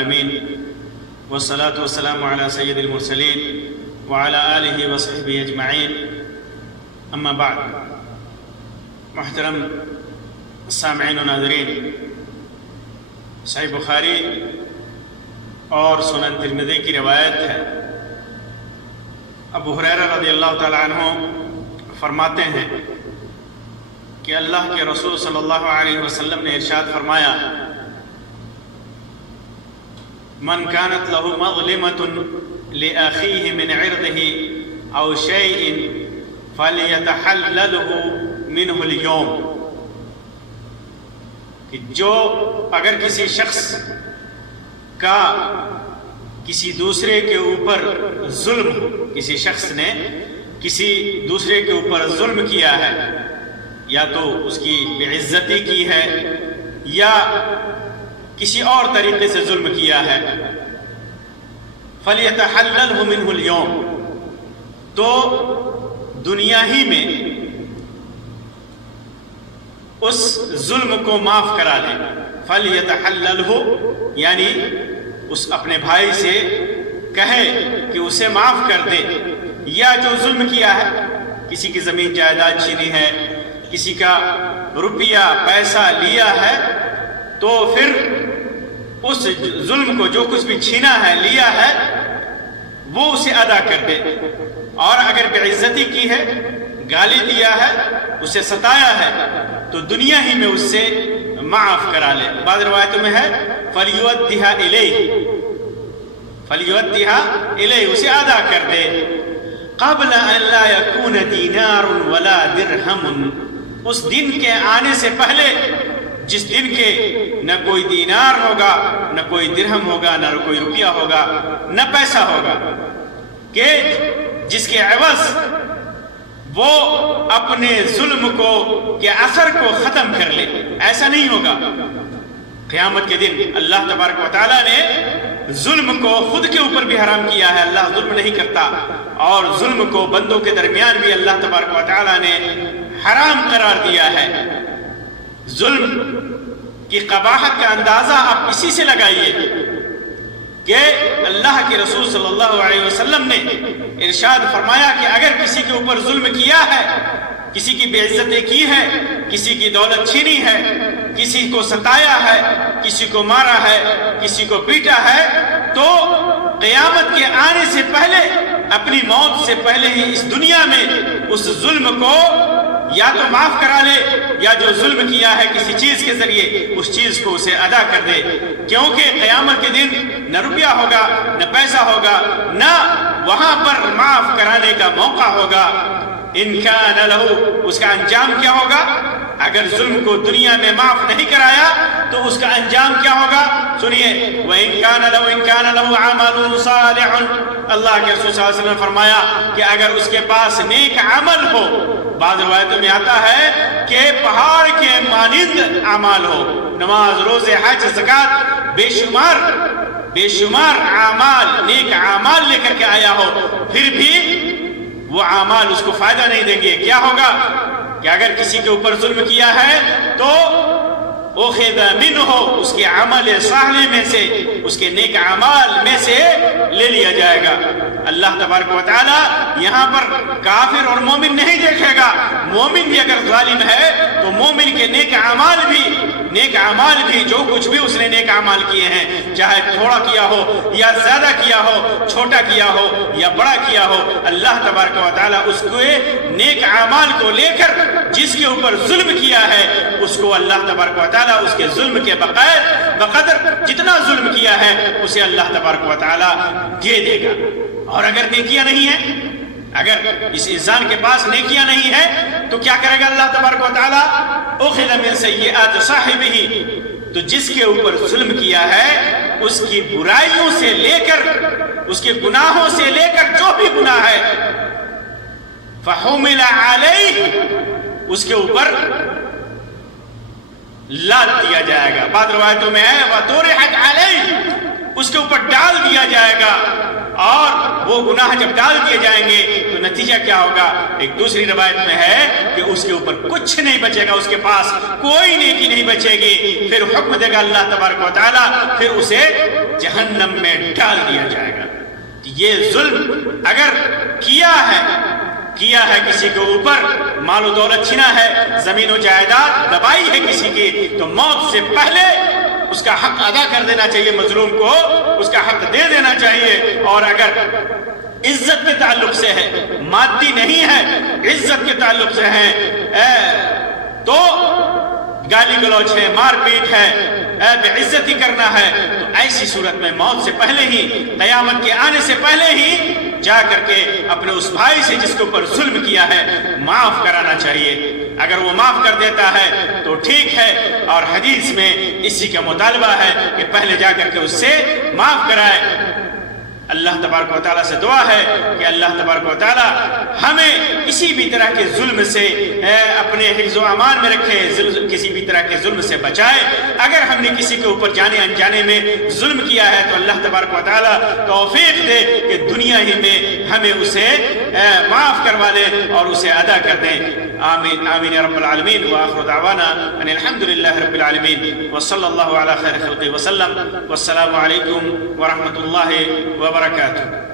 العالمين والصلاة والسلام على سيد المرسلين وعلى آله وصحبه أجمعين أما بعد. محترم سامعین و ناظرین، صحیح بخاری اور سنن ترمذی کی روایت ہے، ابو ہریرہ رضی اللہ تعالیٰ عنہ فرماتے ہیں کہ اللہ کے رسول صلی اللہ علیہ وسلم نے ارشاد فرمایا: من كانت له مظلمة لأخيه من عرضه أو شيء فليتحلله منه اليوم. کہ جو اگر کسی شخص کا کسی دوسرے کے اوپر ظلم، کسی شخص نے کسی دوسرے کے اوپر ظلم کیا ہے، یا تو اس کی بے عزتی کی ہے یا کسی اور طریقے سے ظلم کیا ہے، فَلْيَتَحَلَّلْهُ مِنْهُ الْيَوْمِ، تو دنیا ہی میں اس ظلم کو معاف کرا دے. فَلْيَتَحَلَّلْهُ یعنی اس اپنے بھائی سے کہے کہ اسے معاف کر دے، یا جو ظلم کیا ہے، کسی کی زمین جائیداد چھینی ہے، کسی کا روپیہ پیسہ لیا ہے، تو پھر اس ظلم کو جو کچھ بھی چھینا ہے، لیا ہے، وہ اسے ادا کر دے. اور اگر بے عزتی کی ہے، گالی دیا ہے، اسے ستایا ہے، تو دنیا ہی میں اس سے معاف کرا لے. بعض روایتوں میں ہے فَلْيُؤَدِّهَا إِلَيْهِ، فَلْيُؤَدِّهَا إِلَيْهِ، اسے ادا کر دے. قَبْلَ أَنْ لَا يَكُونَ دِينَارٌ وَلَا دِرْهَمٌ، اس دن کے آنے سے پہلے، جس دن کے نہ کوئی دینار ہوگا، نہ کوئی درہم ہوگا، نہ کوئی روپیہ ہوگا، نہ پیسہ ہوگا، کہ جس کے عوض وہ اپنے ظلم کو کے اثر کو ختم کر لے. ایسا نہیں ہوگا. قیامت کے دن اللہ تبارک و تعالیٰ نے ظلم کو خود کے اوپر بھی حرام کیا ہے. اللہ ظلم نہیں کرتا، اور ظلم کو بندوں کے درمیان بھی اللہ تبارک و تعالیٰ نے حرام قرار دیا ہے. ظلم کی قباحت کا اندازہ آپ اسی سے لگائیے کہ اللہ کے رسول صلی اللہ علیہ وسلم نے ارشاد فرمایا کہ اگر کسی کے اوپر ظلم کیا ہے، کسی کی بے عزتی کی ہے، کسی کی دولت چھینی ہے، کسی کو ستایا ہے، کسی کو مارا ہے، کسی کو پیٹا ہے، تو قیامت کے آنے سے پہلے، اپنی موت سے پہلے ہی اس دنیا میں اس ظلم کو یا تو معاف کرا لے، یا جو ظلم کیا ہے کسی چیز کے ذریعے، اس چیز کو اسے ادا کر دے. کیونکہ قیامت کے دن نہ روپیہ ہوگا، نہ پیسہ ہوگا، نہ وہاں پر معاف کرانے کا موقع ہوگا. ان کان لہ، اس کا انجام کیا ہوگا؟ اگر ظلم کو دنیا میں معاف نہیں کرایا تو اس کا انجام کیا ہوگا؟ سنیے، وَإِن كَانَ لَهُ عَمَلٌ صَالِحٌ، اللہ کے رسول صلی اللہ علیہ وسلم نے فرمایا کہ اگر اس کے پاس نیک عمل ہو، بعض روایتوں میں آتا ہے کہ پہاڑ کے مانند اعمال ہو، نماز، روزے، حج، زکوٰۃ، بے شمار اعمال، نیک اعمال لے کر کے آیا ہو، پھر بھی وہ اعمال اس کو فائدہ نہیں دیں گے. کیا ہوگا کہ اگر کسی کے اوپر ظلم کیا ہے تو اخذ منہ، اس کے عمل صالح میں سے، اس کے نیک اعمال میں سے لے لیا جائے گا. اللہ تبارک و تعالی یہاں پر کافر اور مومن نہیں دیکھے گا. مومن بھی اگر ظالم ہے تو مومن کے نیک اعمال بھی جو کچھ بھی اس نے نیک اعمال کیے ہیں، چاہے تھوڑا کیا ہو یا زیادہ کیا ہو، چھوٹا کیا ہو یا بڑا کیا ہو، اللہ تبارک و تعالی اس کے نیک اعمال کو لے کر جس کے اوپر ظلم کیا ہے، اس کو اللہ تبارک و تعالی اس کے ظلم کے بقدر جتنا ظلم کیا ہے اسے اللہ تبارک و تعالی دے دے گا. اور اگر نیکیاں نہیں ہیں، اگر اس انسان کے پاس نیکیاں نہیں ہیں، تو کیا کرے گا اللہ تبارک و تعالی؟ اخذ من سیئات صاحبہ، تو جس کے اوپر ظلم کیا ہے اس کی برائیوں سے لے کر، اس کے گناہوں سے لے کر جو بھی گناہ ہے، فحمل علیہ، اس کے اوپر لاد دیا جائے گا. بعض روایتوں میں ہے وَطُرِحَتْ عَلَيْهِ، اس کے اوپر ڈال دیا جائے گا، اور وہ گناہ جب ڈال دیے جائیں گے تو نتیجہ کیا ہوگا؟ ایک دوسری روایت میں ہے کہ اس کے اوپر کچھ نہیں بچے گا، اس کے پاس کوئی نیکی نہیں بچے گی، پھر حکم دے گا اللہ تبارک و تعالیٰ، پھر اسے جہنم میں ڈال دیا جائے گا۔ یہ ظلم اگر کیا ہے کسی کے اوپر، مال و دولت چھینا ہے، زمین و جائیداد دبائی ہے کسی کی، تو موت سے پہلے اس کا حق ادا کر دینا چاہیے، مظلوم کو اس کا حق دے دینا چاہیے۔ اور اگر عزت کے تعلق سے ہے، مادی نہیں ہے، عزت کے تعلق سے ہے، تو گالی گلوچ ہے، مار پیٹ ہے، بے عزتی کرنا ہے، تو ایسی صورت میں موت سے پہلے ہی، قیامت کے آنے سے پہلے ہی جا کر کے اپنے اس بھائی سے جس کے اوپر ظلم کیا ہے معاف کرانا چاہیے۔ اگر وہ معاف کر دیتا ہے تو ٹھیک ہے، اور حدیث میں اسی کا مطالبہ ہے کہ پہلے جا کر کے اس سے معاف کرائے۔ اللہ تبارک و تعالیٰ سے دعا ہے کہ اللہ تبارک و تعالیٰ ہمیں کسی بھی طرح کے ظلم سے اپنے حفظ و امان میں رکھے، کسی بھی طرح کے ظلم سے بچائے۔ اگر ہم نے کسی کے اوپر جانے انجانے میں ظلم کیا ہے تو اللہ تبارک و تعالیٰ توفیق دے کہ دنیا ہی میں ہمیں اسے معاف کروا دے اور اسے ادا کر دیں۔ آمین آمین یا رب العالمین، وآخر دعوانا ان الحمد للہ رب العالمین، وصلی اللہ علی خیر خلقہ وسلم، والسلام علیکم ورحمۃ اللہ وبرکاتہ۔